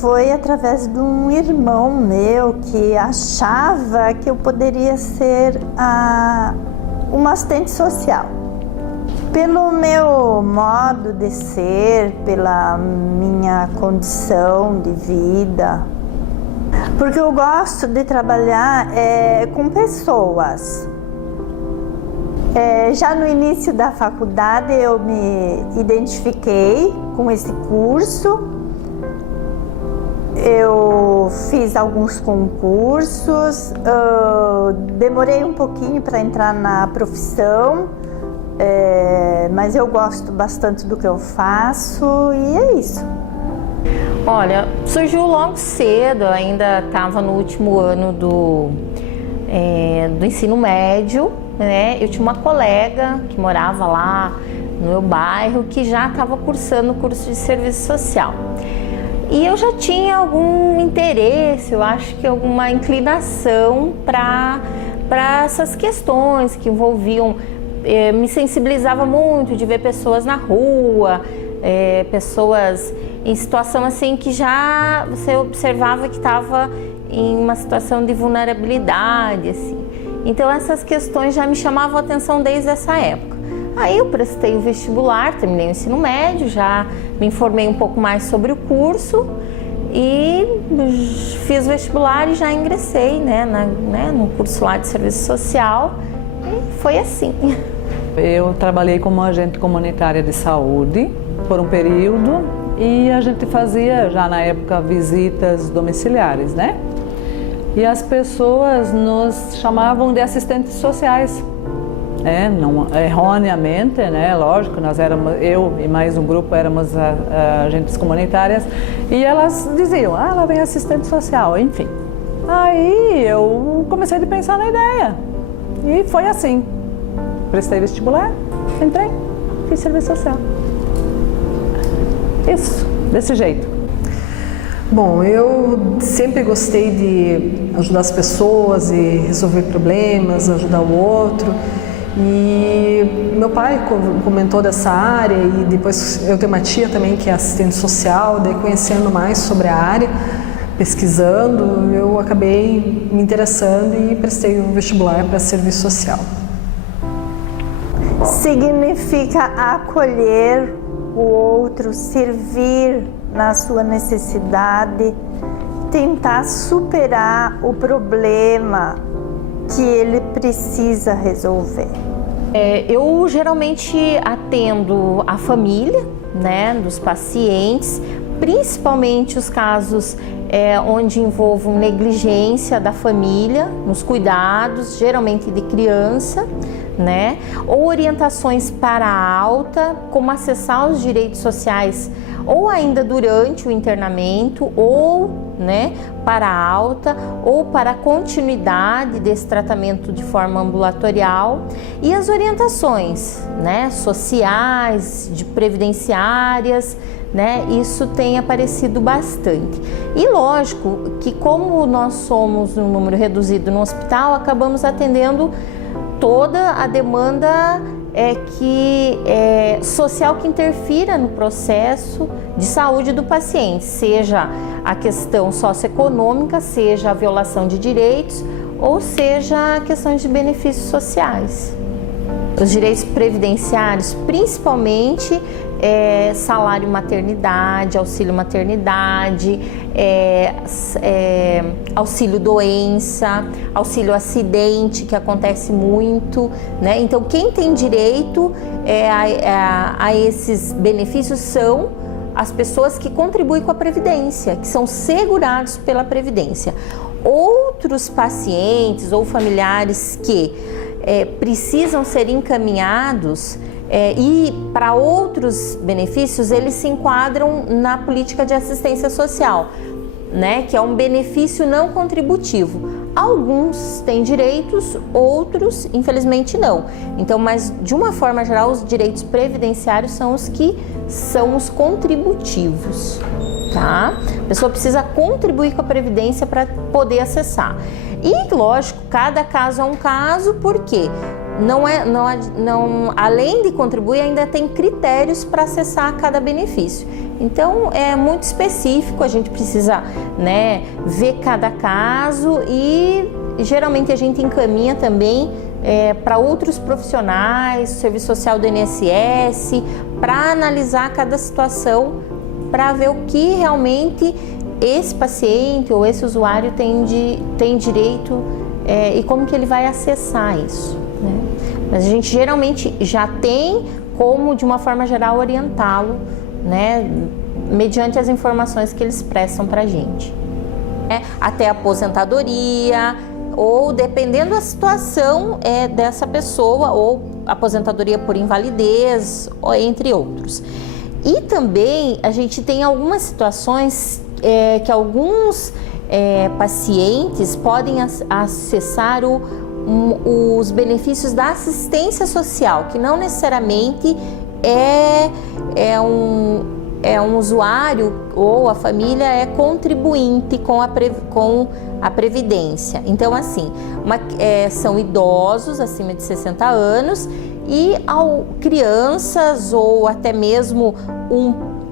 foi através de um irmão meu que achava que eu poderia ser uma assistente social. Pelo meu modo de ser, pela minha condição de vida, porque eu gosto de trabalhar com pessoas. Já no início da faculdade eu me identifiquei com esse curso, eu fiz alguns concursos, demorei um pouquinho para entrar na profissão, mas eu gosto bastante do que eu faço e é isso. Olha, surgiu logo cedo, ainda estava no último ano do ensino médio, né? Eu tinha uma colega que morava lá no meu bairro que já estava cursando o curso de serviço social. E eu já tinha algum interesse, eu acho que alguma inclinação para essas questões que envolviam, me sensibilizava muito de ver pessoas na rua, pessoas em situação assim que já você observava que estava em uma situação de vulnerabilidade, assim. Então essas questões já me chamavam a atenção desde essa época. Aí eu prestei o vestibular, terminei o ensino médio, já me informei um pouco mais sobre o curso e fiz o vestibular e já ingressei, no curso lá de serviço social e foi assim. Eu trabalhei como agente comunitária de saúde por um período e a gente fazia já na época visitas domiciliares, né? E as pessoas nos chamavam de assistentes sociais, não, erroneamente, né? Lógico, nós éramos, eu e mais um grupo éramos agentes comunitárias e elas diziam, lá vem assistente social, enfim. Aí eu comecei a pensar na ideia e foi assim, prestei vestibular, entrei, fiz serviço social. Isso, desse jeito. Bom, eu sempre gostei de ajudar as pessoas e resolver problemas, ajudar o outro. E meu pai comentou dessa área e depois eu tenho uma tia também que é assistente social, daí conhecendo mais sobre a área, pesquisando, eu acabei me interessando e prestei o vestibular para serviço social. Significa acolher o outro, servir na sua necessidade, tentar superar o problema que ele precisa resolver. Eu geralmente atendo a família, dos pacientes, principalmente os casos onde envolvam negligência da família nos cuidados, geralmente de criança, ou orientações para a alta, como acessar os direitos sociais ou ainda durante o internamento, ou para a alta, ou para a continuidade desse tratamento de forma ambulatorial, e as orientações sociais, de previdenciárias, isso tem aparecido bastante. E lógico que como nós somos um número reduzido no hospital, acabamos atendendo toda a demanda social que interfira no processo de saúde do paciente, seja a questão socioeconômica, seja a violação de direitos, ou seja questões de benefícios sociais. Os direitos previdenciários, principalmente salário maternidade, auxílio maternidade, auxílio doença, auxílio acidente, que acontece muito, Então, quem tem direito a esses benefícios são as pessoas que contribuem com a Previdência, que são segurados pela Previdência. Outros pacientes ou familiares que precisam ser encaminhados e para outros benefícios, eles se enquadram na política de assistência social, que é um benefício não contributivo. Alguns têm direitos, outros infelizmente não. Então, mas de uma forma geral, os direitos previdenciários são os que são os contributivos, tá? A pessoa precisa contribuir com a Previdência para poder acessar. E lógico, cada caso é um caso, porque além de contribuir, ainda tem critérios para acessar cada benefício. Então é muito específico, a gente precisa, né, ver cada caso e geralmente a gente encaminha também para outros profissionais, o Serviço Social do INSS, para analisar cada situação, para ver o que realmente esse paciente ou esse usuário tem direito e como que ele vai acessar isso, né? Mas a gente geralmente já tem como, de uma forma geral, orientá-lo, né, mediante as informações que eles prestam para a gente. Até aposentadoria, ou dependendo da situação dessa pessoa, ou aposentadoria por invalidez, ou entre outros. E também a gente tem algumas situações que alguns pacientes podem acessar os benefícios da assistência social, que não necessariamente é um usuário ou a família é contribuinte com a Previdência. Então, assim, são idosos acima de 60 anos e crianças ou até mesmo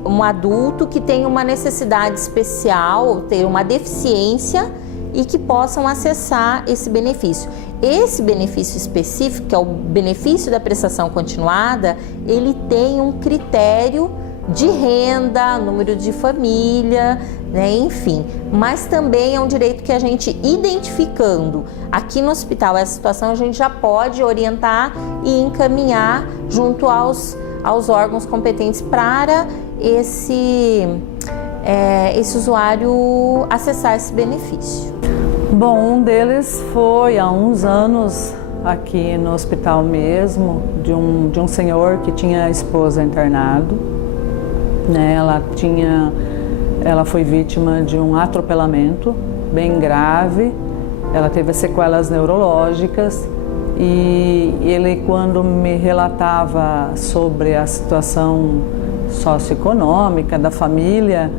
um adulto que tem uma necessidade especial, tem uma deficiência e que possam acessar esse benefício. Esse benefício específico, que é o benefício da prestação continuada, ele tem um critério de renda, número de família, né, enfim. Mas também é um direito que a gente, identificando aqui no hospital essa situação, a gente já pode orientar e encaminhar junto aos órgãos competentes para esse usuário acessar esse benefício. Bom, um deles foi há uns anos aqui no hospital mesmo, de um senhor que tinha a esposa internado, né? Ela foi vítima de um atropelamento bem grave, ela teve sequelas neurológicas e ele, quando me relatava sobre a situação socioeconômica da família,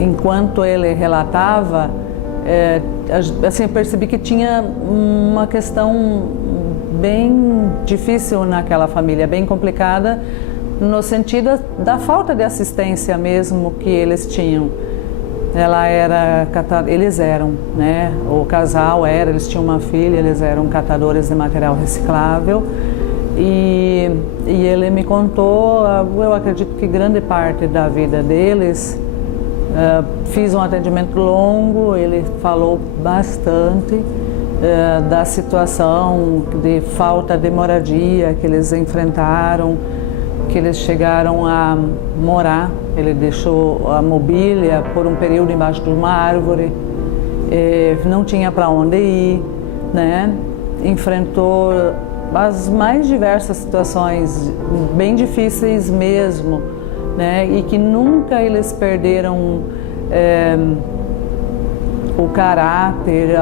enquanto ele relatava, assim, eu percebi que tinha uma questão bem difícil naquela família, bem complicada, no sentido da falta de assistência mesmo que eles tinham. Eles eram, né? O casal eles tinham uma filha, eles eram catadores de material reciclável. E ele me contou, eu acredito que grande parte da vida deles, fiz um atendimento longo, ele falou bastante da situação de falta de moradia que eles enfrentaram, que eles chegaram a morar, ele deixou a mobília por um período embaixo de uma árvore, não tinha para onde ir, né? Enfrentou as mais diversas situações, bem difíceis mesmo, né? E que nunca eles perderam o caráter,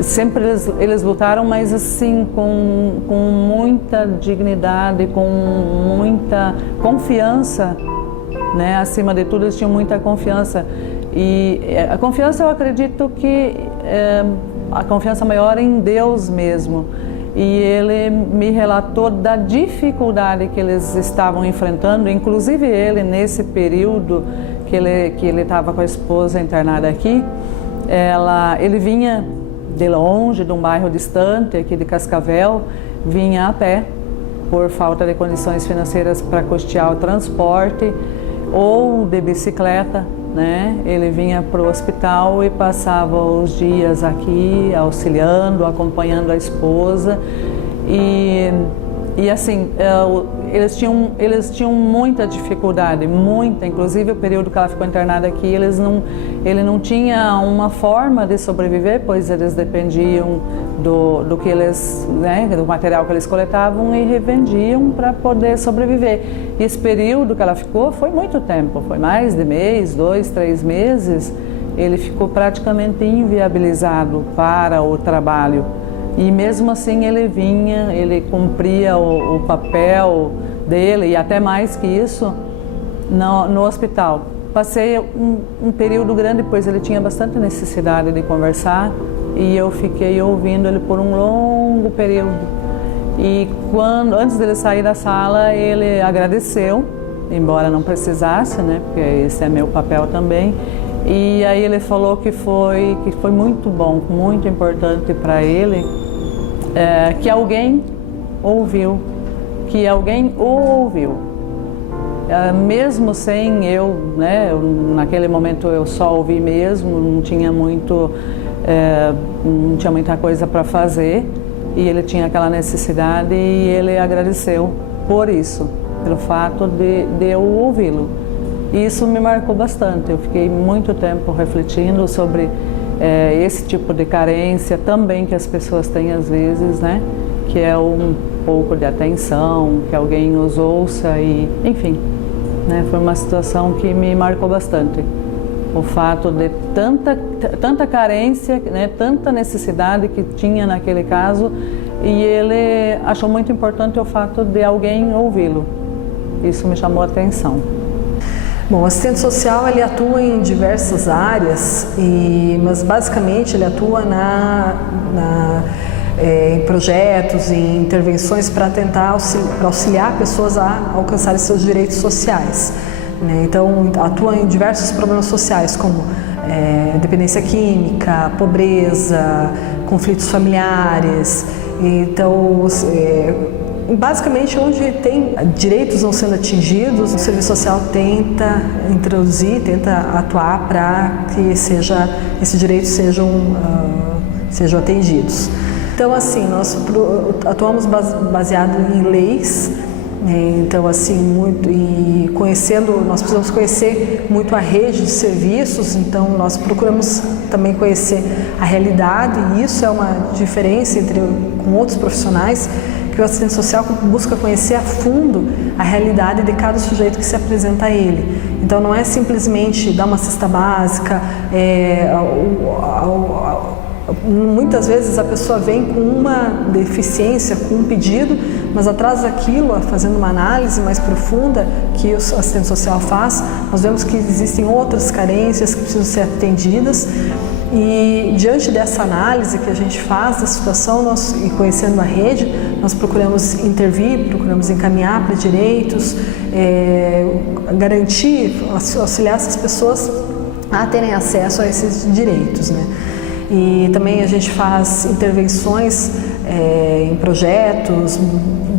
sempre eles lutaram, mas assim com muita dignidade, com muita confiança, né? Acima de tudo, eles tinham muita confiança. E a confiança, eu acredito que a confiança maior é em Deus mesmo. E ele me relatou da dificuldade que eles estavam enfrentando, inclusive ele, nesse período que ele estava com a esposa internada aqui, ele vinha de longe, de um bairro distante, aqui de Cascavel, vinha a pé, por falta de condições financeiras para custear o transporte, ou de bicicleta, né? Ele vinha para o hospital e passava os dias aqui, auxiliando, acompanhando a esposa. E assim, eles tinham muita dificuldade, muita, inclusive o período que ela ficou internada aqui, ele não tinha uma forma de sobreviver, pois eles dependiam do que eles, né, do material que eles coletavam e revendiam para poder sobreviver. E esse período que ela ficou foi muito tempo, foi mais de mês, 2, 3 meses, ele ficou praticamente inviabilizado para o trabalho. E mesmo assim ele vinha, ele cumpria o papel dele e até mais que isso no hospital. Passei um período grande, pois ele tinha bastante necessidade de conversar e eu fiquei ouvindo ele por um longo período. E antes dele sair da sala, ele agradeceu embora não precisasse, né? Porque esse é meu papel também. E aí ele falou que foi muito bom, muito importante para ele, que alguém ouviu, que alguém o ouviu. Mesmo sem eu, né? Naquele momento eu só ouvi mesmo, não tinha muita coisa para fazer. E ele tinha aquela necessidade e ele agradeceu por isso, pelo fato de eu ouvi-lo. E isso me marcou bastante. Eu fiquei muito tempo refletindo sobre esse tipo de carência também que as pessoas têm às vezes, né? Que é um pouco de atenção, que alguém os ouça e, enfim, né? Foi uma situação que me marcou bastante. O fato de tanta carência, né? Tanta necessidade que tinha naquele caso, e ele achou muito importante o fato de alguém ouvi-lo. Isso me chamou a atenção. Bom, o assistente social ele atua em diversas áreas, mas basicamente ele atua em projetos, em intervenções para tentar auxiliar pessoas a alcançarem seus direitos sociais. Né? Então, atua em diversos problemas sociais, como dependência química, pobreza, conflitos familiares. Então, basicamente, onde tem direitos não sendo atingidos, o serviço social tenta introduzir, tenta atuar para que esses direitos sejam atendidos. Então, assim, nós atuamos baseado em leis. Então, assim, nós precisamos conhecer muito a rede de serviços, então nós procuramos também conhecer a realidade, e isso é uma diferença com outros profissionais, que o assistente social busca conhecer a fundo a realidade de cada sujeito que se apresenta a ele. Então, não é simplesmente dar uma cesta básica, muitas vezes a pessoa vem com uma deficiência, com um pedido, mas atrás daquilo, fazendo uma análise mais profunda que o assistente social faz, nós vemos que existem outras carências que precisam ser atendidas. E diante dessa análise que a gente faz da situação, e conhecendo a rede, nós procuramos intervir, procuramos encaminhar para direitos, garantir, auxiliar essas pessoas a terem acesso a esses direitos, né? E também a gente faz intervenções em projetos,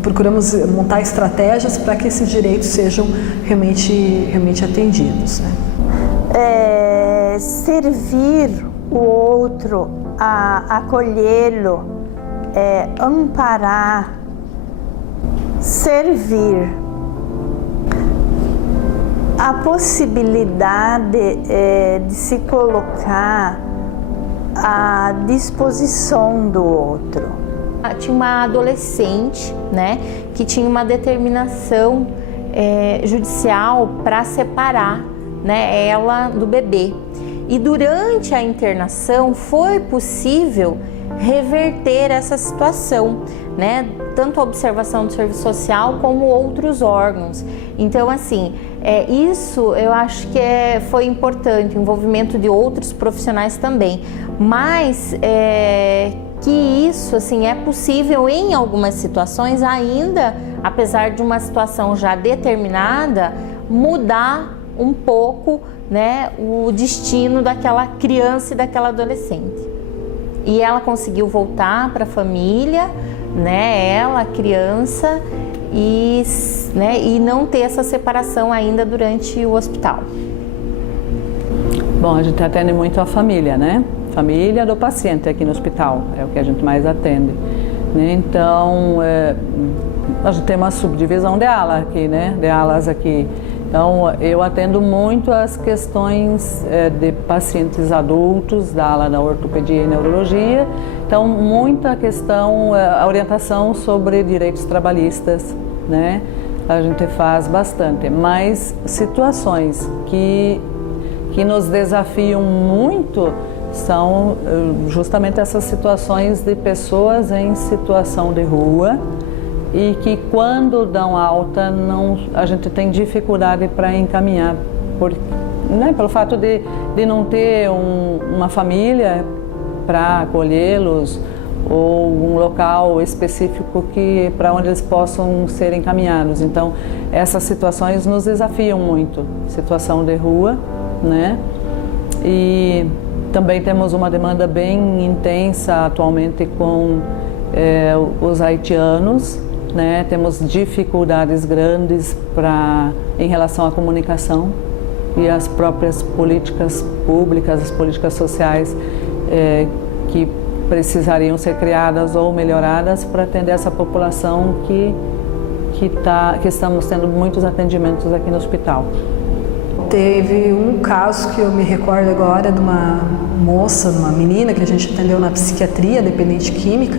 procuramos montar estratégias para que esses direitos sejam realmente atendidos, né? Servir o outro, acolhê-lo, amparar, servir. A possibilidade de se colocar à disposição do outro. Tinha uma adolescente, né, que tinha uma determinação judicial para separar, né, ela do bebê. E durante a internação foi possível reverter essa situação, né? Tanto a observação do serviço social como outros órgãos. Então, assim, isso eu acho que foi importante, o envolvimento de outros profissionais também, mas que isso, assim, é possível em algumas situações ainda, apesar de uma situação já determinada, mudar um pouco, né, o destino daquela criança e daquela adolescente. E ela conseguiu voltar para a família, né, ela, a criança, e não ter essa separação ainda durante o hospital. Bom, a gente atende muito a família, né? Família do paciente aqui no hospital, é o que a gente mais atende. Né? Então, a gente tem uma subdivisão de alas aqui, né? De alas aqui. Então, eu atendo muito as questões de pacientes adultos, da ala da ortopedia e neurologia. Então, muita questão, a orientação sobre direitos trabalhistas, né? A gente faz bastante, mas situações que nos desafiam muito são justamente essas situações de pessoas em situação de rua, e que quando dão alta a gente tem dificuldade para encaminhar, pelo fato de não ter uma família para acolhê-los, ou um local específico para onde eles possam ser encaminhados. Então, essas situações nos desafiam muito, situação de rua, né? E também temos uma demanda bem intensa atualmente com os haitianos, né? Temos dificuldades grandes em relação à comunicação e as próprias políticas públicas, as políticas sociais que precisariam ser criadas ou melhoradas para atender essa população que estamos tendo muitos atendimentos aqui no hospital. Teve um caso que eu me recordo agora de uma moça, uma menina que a gente atendeu na psiquiatria, dependente química.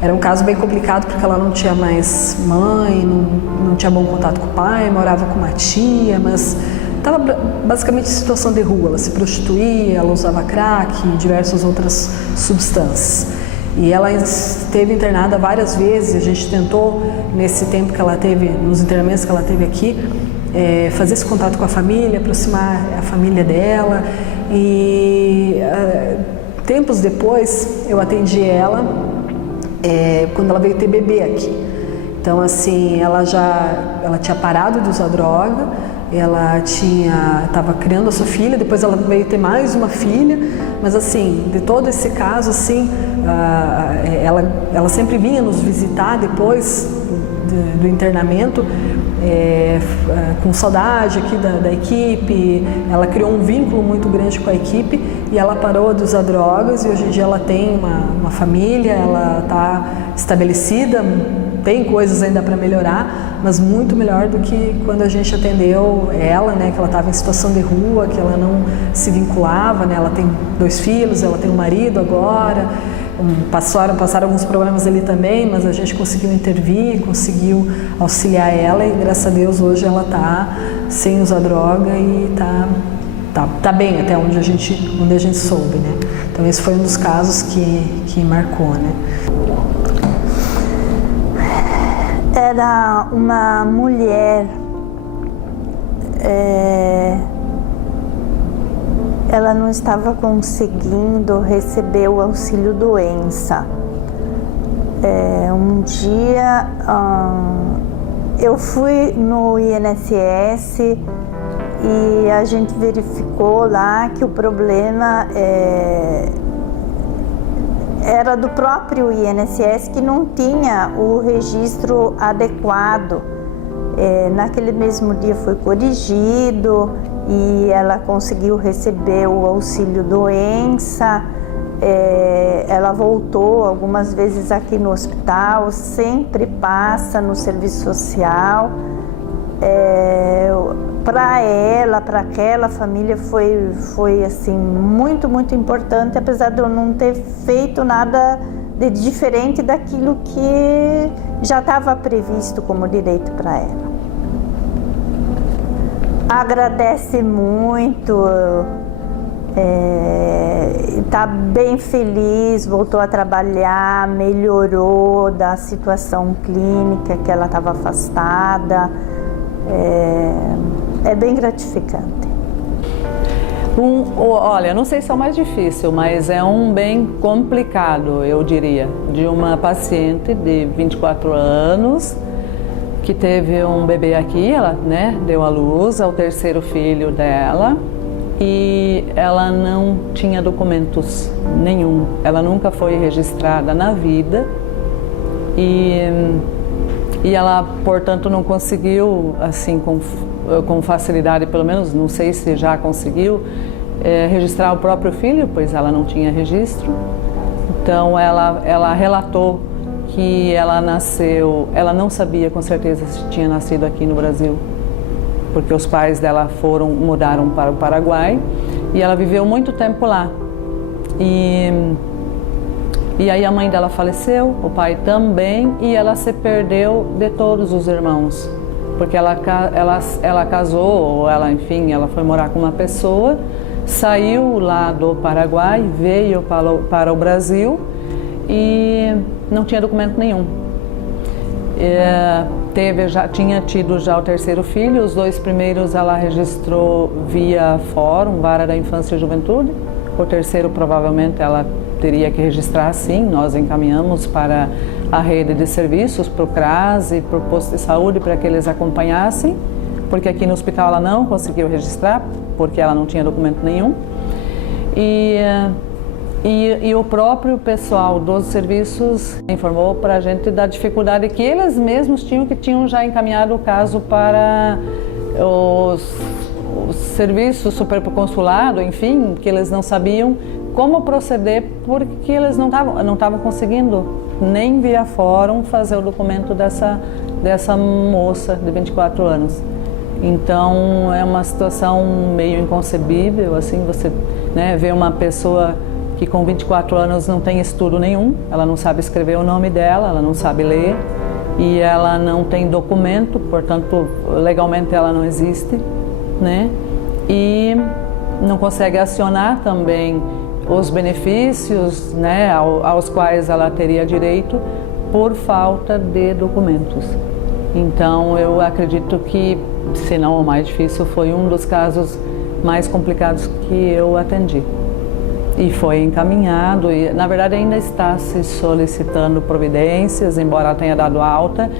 Era um caso bem complicado porque ela não tinha mais mãe, não tinha bom contato com o pai, morava com uma tia, mas estava basicamente em situação de rua. Ela se prostituía, ela usava crack e diversas outras substâncias. E ela esteve internada várias vezes. A gente tentou, nesse tempo que ela teve, nos internamentos que ela teve aqui, fazer esse contato com a família, aproximar a família dela. E tempos depois eu atendi ela quando ela veio ter bebê aqui. Então assim, ela tinha parado de usar droga, ela estava criando a sua filha, depois ela veio ter mais uma filha, mas assim, de todo esse caso assim, ela sempre vinha nos visitar depois do internamento, com saudade aqui da equipe. Ela criou um vínculo muito grande com a equipe e ela parou de usar drogas e hoje em dia ela tem uma família, ela está estabelecida, tem coisas ainda para melhorar, mas muito melhor do que quando a gente atendeu ela, né, que ela estava em situação de rua, que ela não se vinculava, né, ela tem 2 filhos, ela tem um marido agora. Passaram alguns problemas ali também, mas a gente conseguiu intervir, conseguiu auxiliar ela e graças a Deus hoje ela está sem usar droga e tá bem até onde a gente soube, né? Então esse foi um dos casos que marcou, né? Era uma mulher, ela não estava conseguindo receber o auxílio doença. Um dia eu fui no INSS e a gente verificou lá que o problema era do próprio INSS, que não tinha o registro adequado. Naquele mesmo dia foi corrigido e ela conseguiu receber o auxílio doença. Ela voltou algumas vezes aqui no hospital, sempre passa no serviço social. Para ela, para aquela família foi assim muito, muito importante, apesar de eu não ter feito nada de diferente daquilo que já estava previsto como direito para ela. Agradece muito, está bem feliz, voltou a trabalhar, melhorou da situação clínica que ela estava afastada. É bem gratificante. Olha, não sei se é o mais difícil, mas é um bem complicado, eu diria, de uma paciente de 24 anos que teve um bebê aqui, ela, né, deu à luz ao 3º filho dela e ela não tinha documentos nenhum, ela nunca foi registrada na vida e ela, portanto, não conseguiu, assim, com facilidade, pelo menos, não sei se já conseguiu, registrar o próprio filho, pois ela não tinha registro. Então, ela relatou que ela não sabia com certeza se tinha nascido aqui no Brasil, porque os pais dela mudaram para o Paraguai e ela viveu muito tempo lá. E aí a mãe dela faleceu, o pai também, e ela se perdeu de todos os irmãos, porque ela casou, ou enfim, ela foi morar com uma pessoa, saiu lá do Paraguai, veio para o Brasil e não tinha documento nenhum. Tinha tido já o 3º filho, os 2 primeiros ela registrou via fórum, Vara da Infância e Juventude, o 3º provavelmente ela teria que registrar sim, nós encaminhamos para a rede de serviços, para o CRAS e para o posto de saúde, para que eles acompanhassem, porque aqui no hospital ela não conseguiu registrar, porque ela não tinha documento nenhum. E o próprio pessoal dos serviços informou para a gente da dificuldade que eles mesmos tinham já encaminhado o caso para os serviços superconsulado, enfim, que eles não sabiam como proceder porque eles não estavam conseguindo nem via fórum fazer o documento dessa moça de 24 anos. Então é uma situação meio inconcebível, assim, você, né, vê uma pessoa que com 24 anos não tem estudo nenhum, ela não sabe escrever o nome dela, ela não sabe ler e ela não tem documento, portanto legalmente ela não existe, né? E não consegue acionar também os benefícios, né, aos quais ela teria direito por falta de documentos. Então eu acredito que, se não o mais difícil, foi um dos casos mais complicados que eu atendi. E foi encaminhado, e na verdade ainda está se solicitando providências, embora ela tenha dado alta,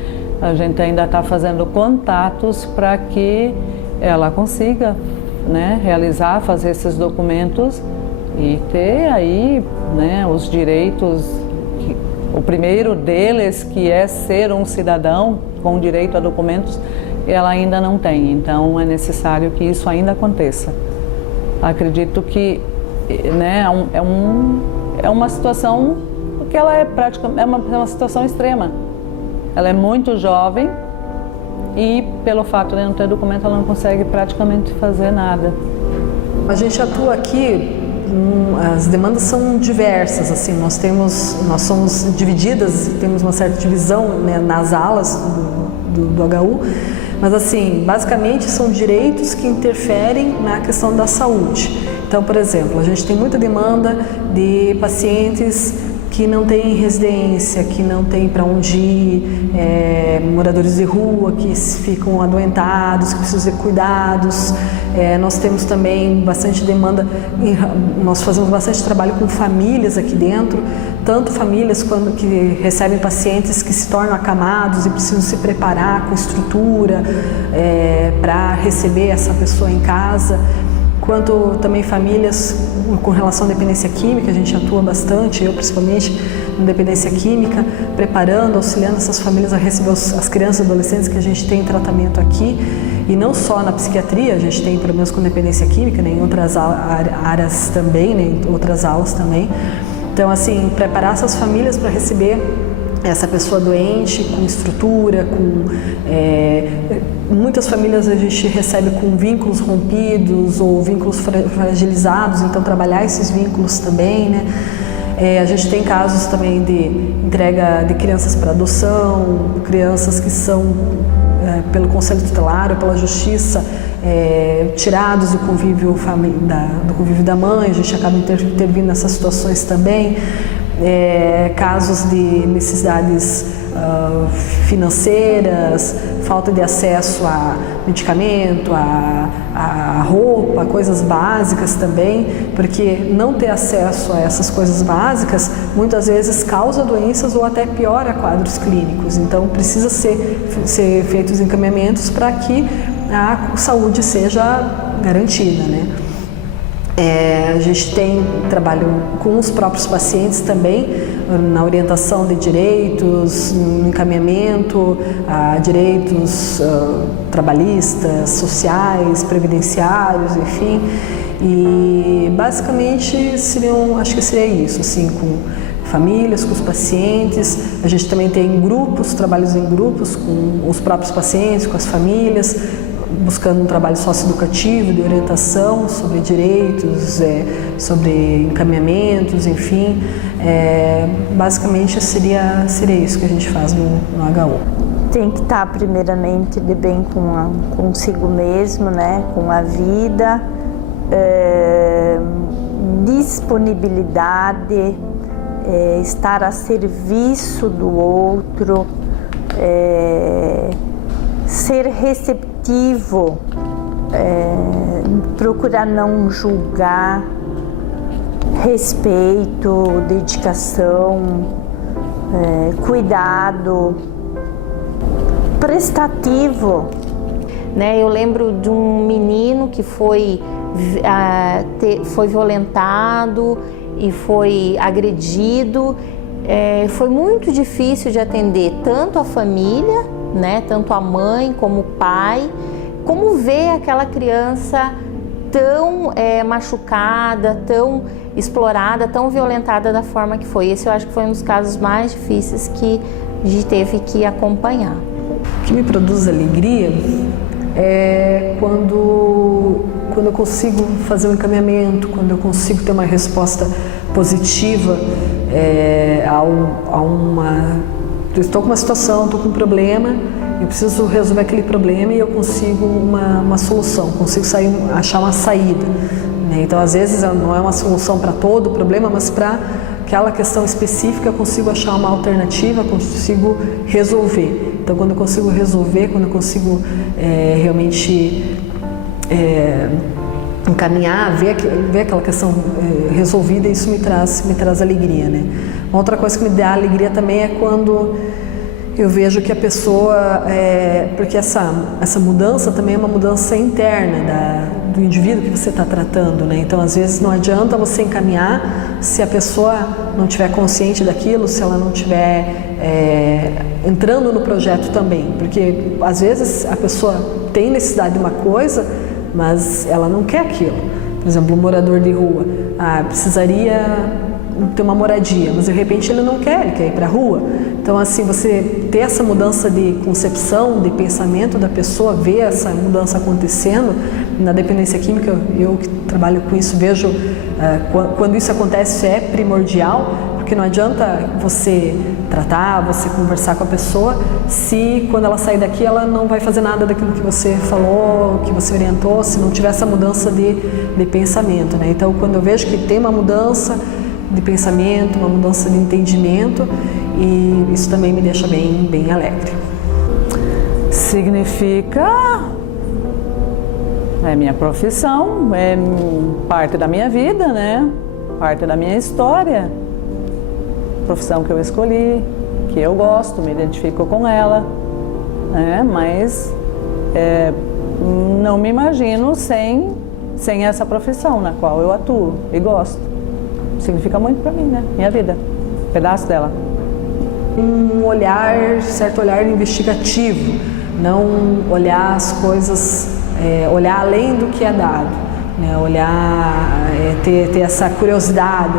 a gente ainda está fazendo contatos para que ela consiga, né, fazer esses documentos e ter aí, né, os direitos, o primeiro deles, que é ser um cidadão com direito a documentos, ela ainda não tem, então é necessário que isso ainda aconteça. Acredito que, né, é uma situação que ela é praticamente uma situação extrema. Ela é muito jovem e pelo fato de não ter documento ela não consegue praticamente fazer nada. A gente atua aqui, as demandas são diversas, assim, nós somos divididas, temos uma certa divisão, né, nas alas do HU, mas assim, basicamente são direitos que interferem na questão da saúde. Então, por exemplo, a gente tem muita demanda de pacientes que não têm residência, que não têm para onde ir, moradores de rua que ficam adoentados, que precisam ser cuidados. Nós temos também bastante demanda, nós fazemos bastante trabalho com famílias aqui dentro, tanto famílias que recebem pacientes que se tornam acamados e precisam se preparar com estrutura para receber essa pessoa em casa, quanto também famílias com relação à dependência química. A gente atua bastante, eu principalmente, na dependência química, preparando, auxiliando essas famílias a receber as crianças e adolescentes que a gente tem em tratamento aqui, e não só na psiquiatria, a gente tem problemas com dependência química, né, em outras áreas também, né, em outras aulas também. Então, assim, preparar essas famílias para receber essa pessoa doente, com estrutura, muitas famílias a gente recebe com vínculos rompidos ou vínculos fragilizados, então trabalhar esses vínculos também, né? A gente tem casos também de entrega de crianças para adoção, crianças que são, pelo Conselho Tutelar ou pela Justiça, tirados do convívio da mãe, a gente acaba intervindo nessas situações também. Casos de necessidades financeiras, falta de acesso a medicamento, a roupa, coisas básicas também, porque não ter acesso a essas coisas básicas muitas vezes causa doenças ou até piora quadros clínicos. Então precisa ser feitos encaminhamentos para que a saúde seja garantida, né? A gente tem trabalho com os próprios pacientes também, na orientação de direitos, no encaminhamento a direitos trabalhistas, sociais, previdenciários, enfim. E basicamente acho que seria isso, assim, com famílias, com os pacientes. A gente também tem grupos, trabalhos em grupos com os próprios pacientes, com as famílias, buscando um trabalho socioeducativo, de orientação sobre direitos, sobre encaminhamentos, enfim. Basicamente seria isso que a gente faz no HU. Tem que estar primeiramente de bem consigo mesmo, né? Com a vida, disponibilidade, estar a serviço do outro, ser receptivo, procurar não julgar, respeito, dedicação, cuidado, prestativo. Né? Eu lembro de um menino que foi violentado e foi agredido. Foi muito difícil de atender tanto a família, né? Tanto a mãe como o pai, como ver aquela criança tão machucada, tão explorada, tão violentada da forma que foi. Esse eu acho que foi um dos casos mais difíceis que a gente teve que acompanhar. O que me produz alegria é quando eu consigo fazer um encaminhamento, quando eu consigo ter uma resposta positiva eu estou com uma situação, estou com um problema, eu preciso resolver aquele problema e eu consigo uma solução, consigo achar uma saída. Né? Então, às vezes, não é uma solução para todo o problema, mas para aquela questão específica eu consigo achar uma alternativa, consigo resolver. Então, quando eu consigo resolver, quando eu consigo realmente encaminhar, ver aquela questão resolvida, isso me traz alegria, né? Uma outra coisa que me dá alegria também é quando eu vejo que a pessoa, porque essa mudança também é uma mudança interna do indivíduo que você está tratando, né? Então, às vezes, não adianta você encaminhar se a pessoa não estiver consciente daquilo, se ela não estiver entrando no projeto também, porque às vezes a pessoa tem necessidade de uma coisa, mas ela não quer aquilo. Por exemplo, um morador de rua precisaria ter uma moradia, mas de repente ele não quer, ele quer ir para a rua. Então, assim, você ter essa mudança de concepção, de pensamento da pessoa, ver essa mudança acontecendo na dependência química, eu que trabalho com isso, vejo quando isso acontece é primordial, porque não adianta você tratar, você conversar com a pessoa, se quando ela sair daqui ela não vai fazer nada daquilo que você falou, que você orientou, se não tiver essa mudança de pensamento, né? Então, quando eu vejo que tem uma mudança de pensamento, uma mudança de entendimento, e isso também me deixa bem alegre. Significa minha profissão, é parte da minha vida, né? Parte da minha história. Profissão que eu escolhi, que eu gosto, me identifico com ela, né? Mas não me imagino sem essa profissão na qual eu atuo e gosto. Significa muito para mim, né? Minha vida, pedaço dela. Um olhar, certo olhar investigativo, não olhar as coisas, olhar além do que é dado, né? Olhar, ter essa curiosidade,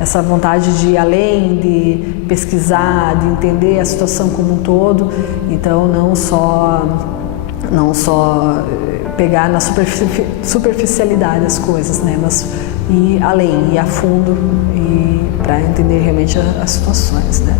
essa vontade de ir além, de pesquisar, de entender a situação como um todo. Então, não só pegar na superficialidade as coisas, né? Mas ir além, ir a fundo para entender realmente as situações, né?